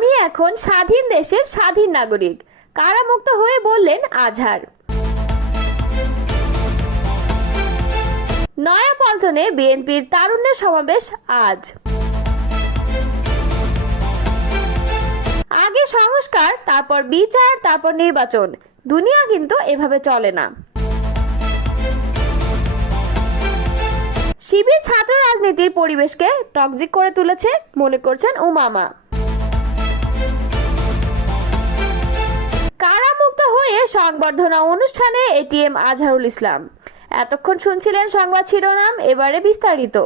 আমি এখন স্বাধীন দেশের স্বাধীন নাগরিক, কারামুক্ত হয়ে বললেন আজহার। নয়াপল্টনে বিএনপির তারুণ্যের সমাবেশ আজ। আগে সংস্কার, তারপর বিচার, তারপর নির্বাচন। দুনিয়া কিন্তু এভাবে চলে না। শিবির ছাত্র রাজনীতির পরিবেশকে টক্সিক করে তুলেছে মনে করছেন উমামা। কারামুক্ত হয়ে সংবর্ধনা অনুষ্ঠানে এটিএম আজহারুল ইসলাম। এতক্ষণ শুনছিলেন সংবাদ শিরোনাম, এবারে বিস্তারিত।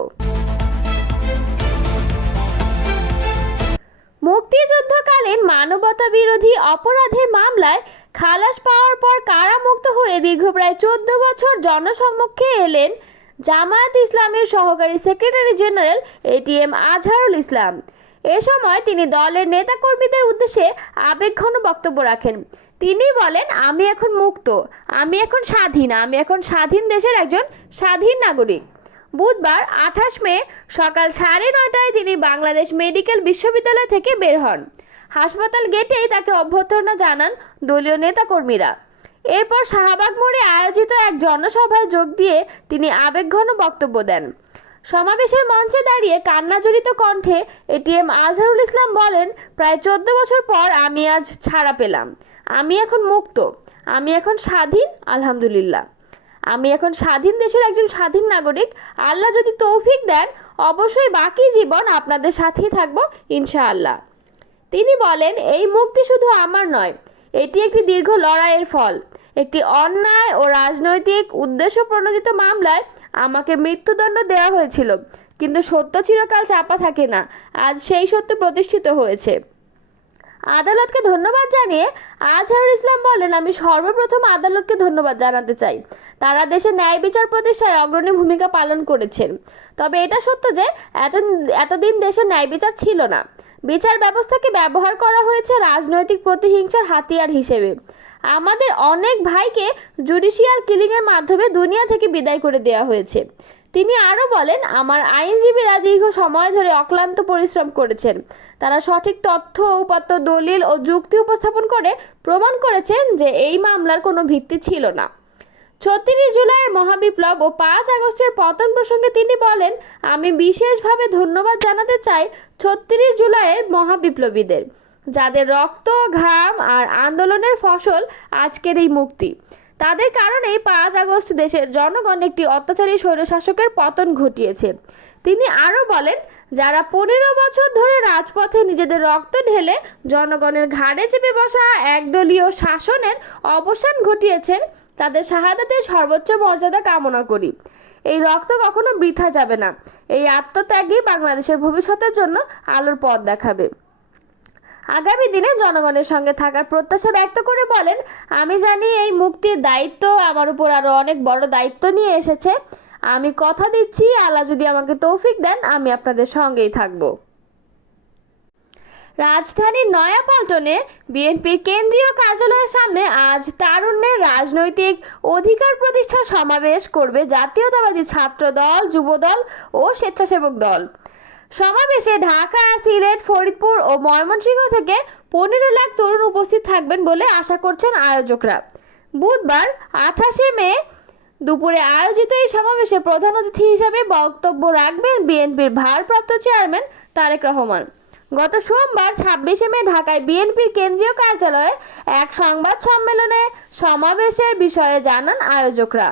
মুক্তিযুদ্ধকালীন মানবতা বিরোধী অপরাধের মামলায় খালাস পাওয়ার পর কারামুক্ত হয়ে দীর্ঘ প্রায় 14 বছর জনসম্মুখে এলেন জামায়াত ইসলামীর সহকারী secretary general ATM Azharul Islam. এ সময় তিনি দলের নেতাকর্মীদের উদ্দেশ্যে আবেগঘন বক্তব্য রাখেন। তিনি বলেন, আমি এখন মুক্ত, আমি এখন স্বাধীন, আমি এখন স্বাধীন দেশের একজন স্বাধীন নাগরিক। বুধবার 28 মে সকাল 9:30টায় তিনি বাংলাদেশ মেডিকেল বিশ্ববিদ্যালয় থেকে বের হন। হাসপাতাল গেটেই তাকে অভ্যর্থনা জানান দলীয় নেতাকর্মীরা। এরপর শাহবাগ মোড়ে আয়োজিত এক জনসভায় যোগ দিয়ে তিনি আবেগঘন বক্তব্য দেন। সমাবেশের মঞ্চে দাঁড়িয়ে কান্নাজড়িত কণ্ঠে এটিএম আজহারুল ইসলাম বলেন, প্রায় 14 বছর পর আমি আজ ছাড়া পেলাম, আমি এখন মুক্ত, আমি এখন স্বাধীন, আলহামদুলিল্লাহ। আমি এখন স্বাধীন দেশের একজন স্বাধীন নাগরিক। আল্লাহ যদি তৌফিক দেন, অবশ্যই বাকি জীবন আপনাদের সাথেই থাকবো ইনশাআল্লাহ। তিনি বলেন, এই মুক্তি শুধু আমার নয়, এটি একটি দীর্ঘ লড়াইয়ের ফল। একটি অন্যায় ও রাজনৈতিক উদ্দেশ্য প্রণোদিত মামলায় আমাকে মৃত্যুদণ্ড দেওয়া হয়েছিল, কিন্তু সত্য চিরকাল চাপা থাকে না। আজ সেই সত্য প্রতিষ্ঠিত হয়েছে। আদালতকে ধন্যবাদ জানিয়ে আজহারুল ইসলাম বলেন, আমি সর্বপ্রথম আদালতকে ধন্যবাদ জানাতে চাই। তারা দেশে ন্যায় বিচার প্রতিষ্ঠায় অগ্রণী ভূমিকা পালন করেছেন। তবে এটা সত্য যে এতদিন দেশে ন্যায় বিচার ছিল না। বিচার ব্যবস্থাকে ব্যবহার করা হয়েছে রাজনৈতিক প্রতিহিংসার হাতিয়ার হিসেবে। আমাদের অনেক ভাইকে জুডিশিয়াল কিলিংয়ের মাধ্যমে দুনিয়া থেকে বিদায় করে দেওয়া হয়েছে। তিনি আরও বলেন, আমার আইনজীবীরা দীর্ঘ সময় ধরে অক্লান্ত পরিশ্রম করেছেন। তারা সঠিক তথ্য, উপাত্ত, দলিল ও যুক্তি উপস্থাপন করে প্রমাণ করেছেন যে এই মামলার কোনো ভিত্তি ছিল না। 36 জুলাইয়ের মহাবিপ্লব ও 5 আগস্টের পতন প্রসঙ্গে তিনি বলেন, আমি বিশেষভাবে ধন্যবাদ জানাতে চাই 36 জুলাইয়ের মহাবিপ্লবীদের, যাদের রক্ত, ঘাম আর আন্দোলনের ফসল আজকের এই মুক্তি। তাদের কারণেই 5 আগস্ট দেশের জনগণ একটি অত্যাচারী স্বৈরশাসকের পতন ঘটিয়েছে। তিনি আরও বলেন, যারা 15 বছর ধরে রাজপথে নিজেদের রক্ত ঢেলে জনগণের ঘাড়ে চেপে বসা একদলীয় শাসনের অবসান ঘটিয়েছেন, তাদের শাহাদাতের সর্বোচ্চ মর্যাদা কামনা করি। এই রক্ত কখনো বৃথা যাবে না। এই আত্মত্যাগই বাংলাদেশের ভবিষ্যতের জন্য আলোর পথ দেখাবে। আগামী দিনে জনগণের সঙ্গে থাকার প্রত্যাশা ব্যক্ত করে বলেন, আমি জানি এই মুক্তির দায়িত্ব আমার উপর আরও অনেক বড় দায়িত্ব নিয়ে এসেছে। আমি কথা দিচ্ছি, আল্লাহ যদি আমাকে তৌফিক দেন, আমি আপনাদের সঙ্গেই থাকব। রাজধানীর নয়াপল্টনে বিএনপির কেন্দ্রীয় কার্যালয়ের সামনে আজ তারুণ্যের রাজনৈতিক অধিকার প্রতিষ্ঠার সমাবেশ করবে জাতীয়তাবাদী ছাত্র দল, যুবদল ও স্বেচ্ছাসেবক দল। সমাবেশে ঢাকা, সিলেট, ফরিদপুর ও ময়মনসিংহ থেকে 15 লাখ তরুণ উপস্থিত থাকবেন বলে আশা করছেন আয়োজকরা। বুধবার 28 মে দুপুরে আয়োজিত এই সমাবেশে প্রধান অতিথি হিসাবে বক্তব্য রাখবেন বিএনপির ভারপ্রাপ্ত চেয়ারম্যান তারেক রহমান। গত সোমবার 26 মে ঢাকায় বিএনপির কেন্দ্রীয় কার্যালয়ে এক সংবাদ সম্মেলনে সমাবেশের বিষয়ে জানান আয়োজকরা।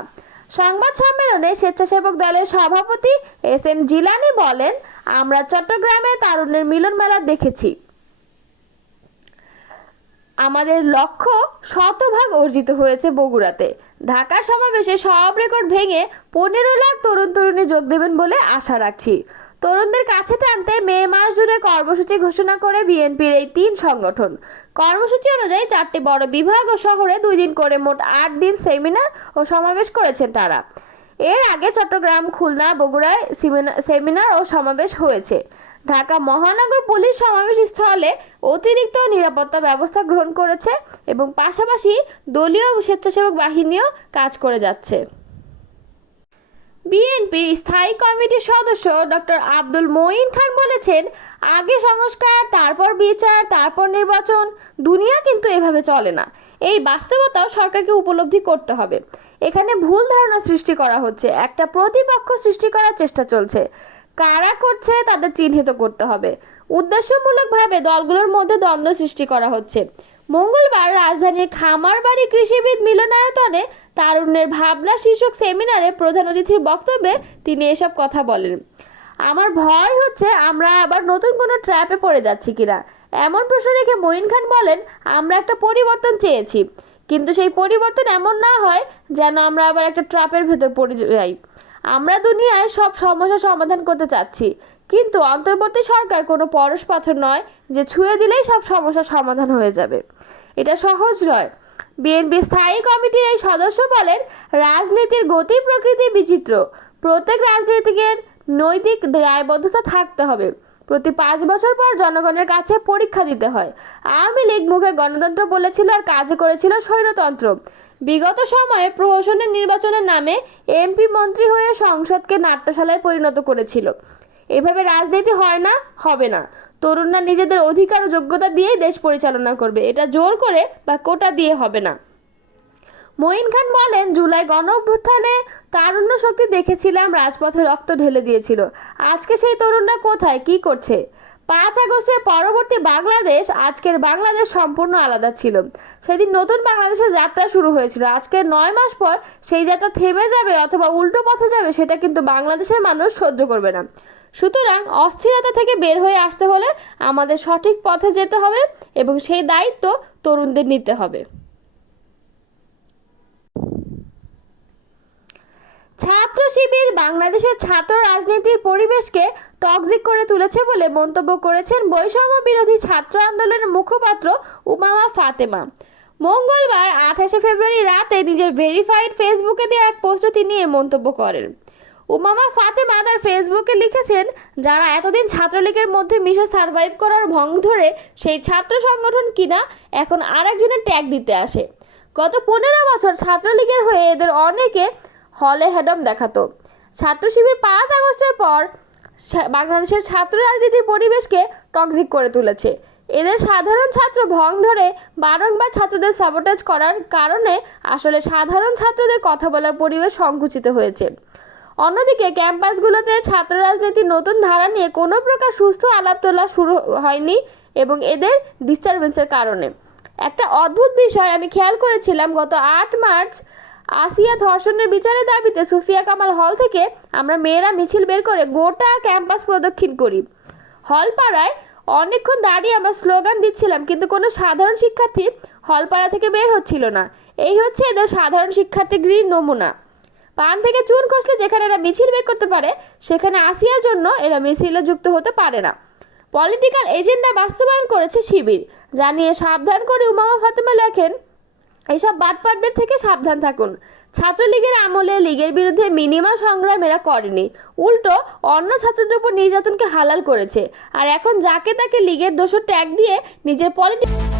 সংবাদ সম্মেলনে স্বেচ্ছাসেবক দলের সভাপতি এস.এম. জিলানী বলেন, আমরা চট্টগ্রামে তারুণ্যের মিলন মেলা দেখেছি। আমাদের লক্ষ্য শতভাগ অর্জিত হয়েছে বগুড়াতে। ঢাকার সমাবেশে সব রেকর্ড ভেঙে 15 লাখ তরুণ তরুণী যোগ দেবেন বলে আশা রাখছি। তরুণদের কাছে টানতে মে মাস জুড়ে কর্মসূচি ঘোষণা করে বিএনপির এই 3 সংগঠন। কর্মসূচি অনুযায়ী 4টি বড় বিভাগ ও শহরে 2 দিন করে মোট 8 দিন সেমিনার ও সমাবেশ করেছেন তারা। এর আগে চট্টগ্রাম, খুলনা, বগুড়ায় সেমিনার ও সমাবেশ হয়েছে। ঢাকা মহানগর পুলিশ সমাবেশ স্থলে অতিরিক্ত নিরাপত্তা ব্যবস্থা গ্রহণ করেছে এবং পাশাপাশি দলীয় স্বেচ্ছাসেবক বাহিনীও কাজ করে যাচ্ছে। বিএনপির স্থায়ী কমিটির সদস্য ডক্টর আব্দুল মঈন খান বলেছেন, আগে সংস্কার, তারপর বিচার, তারপর নির্বাচন। দুনিয়া কিন্তু এভাবে চলে না। এই বাস্তবতাও সরকারকে উপলব্ধি করতে হবে। এখানে ভুল ধারণা সৃষ্টি করা হচ্ছে, একটা প্রতিপক্ষ সৃষ্টি করার চেষ্টা চলছে। কারা করছে তাদের চিহ্নিত করতে হবে। উদ্দেশ্যমূলকভাবে দলগুলোর মধ্যে দ্বন্দ্ব সৃষ্টি করা হচ্ছে। মঙ্গলবার রাজধানীর খামারবাড়ি কৃষিবিদ মিলনায়তনে তারুণ্যের ভাবনা শীর্ষক সেমিনারে প্রধান অতিথির বক্তব্যে তিনি এসব কথা বলেন। আমার ভয় হচ্ছে আমরা আবার নতুন কোনো ট্র্যাপে পড়ে যাচ্ছি কিনা। এমন প্রশ্ন রেখে মঈন খান বলেন, আমরা একটা পরিবর্তন চেয়েছি, কিন্তু সেই পরিবর্তন এমন না হয় যেন আমরা আবার একটা ট্র্যাপের ভেতর পড়ে যাই। আমরা দুনিয়ায় সব সমস্যা সমাধান করতে চাচ্ছি, কিন্তু অন্তর্বর্তী সরকার কোনো পরশ পাথর নয় যে ছুঁয়ে দিলেই সব সমস্যার সমাধান হয়ে যাবে। এটা সহজ নয়। বিএনপি স্থায়ী কমিটির এই সদস্য বলেন, রাজনীতির গতি প্রকৃতি বিচিত্র। প্রত্যেক রাজনীতিকের নৈতিক দায়বদ্ধতা থাকতে হবে। প্রতি 5 বছর পর জনগণের কাছে পরীক্ষা দিতে হয়। আওয়ামী লীগ মুখে গণতন্ত্র বলেছিল আর কাজে করেছিল স্বৈরতন্ত্র। বিগত সময়ে প্রহসনের নির্বাচনের নামে এমপি মন্ত্রী হয়ে সংসদকে নাট্যশালায় পরিণত করেছিল। এভাবে রাজনীতি হয় না, হবে না। তরুণরা নিজেদের অধিকার ও যোগ্যতা দিয়েই দেশ পরিচালনা করবে, এটা জোর করে বা কোটা দিয়ে হবে না। মঈন খান বলেন, জুলাই গণ অভ্যুত্থানে তারুণ্য শক্তি দেখেছিলাম, রাজপথে রক্ত ঢেলে দিয়েছিল। আজকে সেই তরুণরা কোথায়, কি করছে? 5 আগস্টের পরবর্তী বাংলাদেশ, আজকের বাংলাদেশ সম্পূর্ণ আলাদা ছিল। সেদিন নতুন বাংলাদেশের যাত্রা শুরু হয়েছিল। আজকের 9 মাস পর সেই যাত্রা থেমে যাবে অথবা উল্টো পথে যাবে, সেটা কিন্তু বাংলাদেশের মানুষ সহ্য করবে না। সুতরাং অস্থিরতা থেকে বের হয়ে আসতে হলে আমাদের সঠিক পথে যেতে হবে এবং সেই দায়িত্ব তরুণদের নিতে হবে। ছাত্র শিবির বাংলাদেশের ছাত্র রাজনীতির পরিবেশকে টক্সিক করে তুলেছে বলে মন্তব্য করেছেন বৈষম্য বিরোধী ছাত্র আন্দোলনের মুখপাত্র উমামা ফাতেমা। মঙ্গলবার 28 ফেব্রুয়ারি রাতে নিজের ভেরিফাইড ফেসবুকে দেওয়া এক পোস্টে তিনি এ মন্তব্য করেন। উমামা ফাতেমা তার ফেসবুকে লিখেছেন, যারা এতদিন ছাত্রলীগের মধ্যে মিশে সার্ভাইভ করার ভং ধরে সেই ছাত্র সংগঠন কিনা এখন আরেকজনের ট্যাগ দিতে আসে। গত 15 বছর ছাত্রলীগের হয়ে এদের অনেকে হলে হেডম দেখাতো। ছাত্র শিবির 5 আগস্টের পর বাংলাদেশের ছাত্র রাজনীতির পরিবেশকে টক্সিক করে তুলেছে। এদের সাধারণ ছাত্র ভং ধরে বারংবার ছাত্রদের সাবোটেজ করার কারণে আসলে সাধারণ ছাত্রদের কথা বলার পরিবেশ সংকুচিত হয়েছে। অন্যদিকে ক্যাম্পাসগুলোতে ছাত্র রাজনীতির নতুন ধারা নিয়ে কোনো প্রকার সুস্থ আলাপ তোলা শুরু হয়নি এবং এদের ডিস্টারবেন্সের কারণে। একটা অদ্ভুত বিষয় আমি খেয়াল করেছিলাম, গত 8 মার্চ আসিয়া ধর্ষণের বিচারের দাবিতে সুফিয়া কামাল হল থেকে আমরা মেয়েরা মিছিল বের করে গোটা ক্যাম্পাস প্রদক্ষিণ করি। হলপাড়ায় অনেকক্ষণ দাঁড়িয়ে আমরা স্লোগান দিচ্ছিলাম, কিন্তু কোনো সাধারণ শিক্ষার্থী হলপাড়া থেকে বের হচ্ছিল না। এই হচ্ছে এদের সাধারণ শিক্ষার্থীগৃহীর নমুনা। পান থেকে চুন খসলে যেখানে এরা মিছিল বের করতে পারে, সেখানে আসিয়ার জন্য এরা মিছিলে যুক্ত হতে পারে না। পলিটিক্যাল এজেন্ডা বাস্তবায়ন করেছে শিবির, জানিয়ে সাবধান করে উমামা ফাতেমা লেখেন, এইসব বাটপারদের থেকে সাবধান থাকুন। ছাত্রলীগের আমলে লীগের বিরুদ্ধে মিনিমাম সংগ্রাম এরা করেনি, উল্টো অন্য ছাত্রদের উপর নির্যাতনকে হালাল করেছে। আর এখন যাকে তাকে লীগের দোষর ট্যাগ দিয়ে নিজের পলিটিক্যাল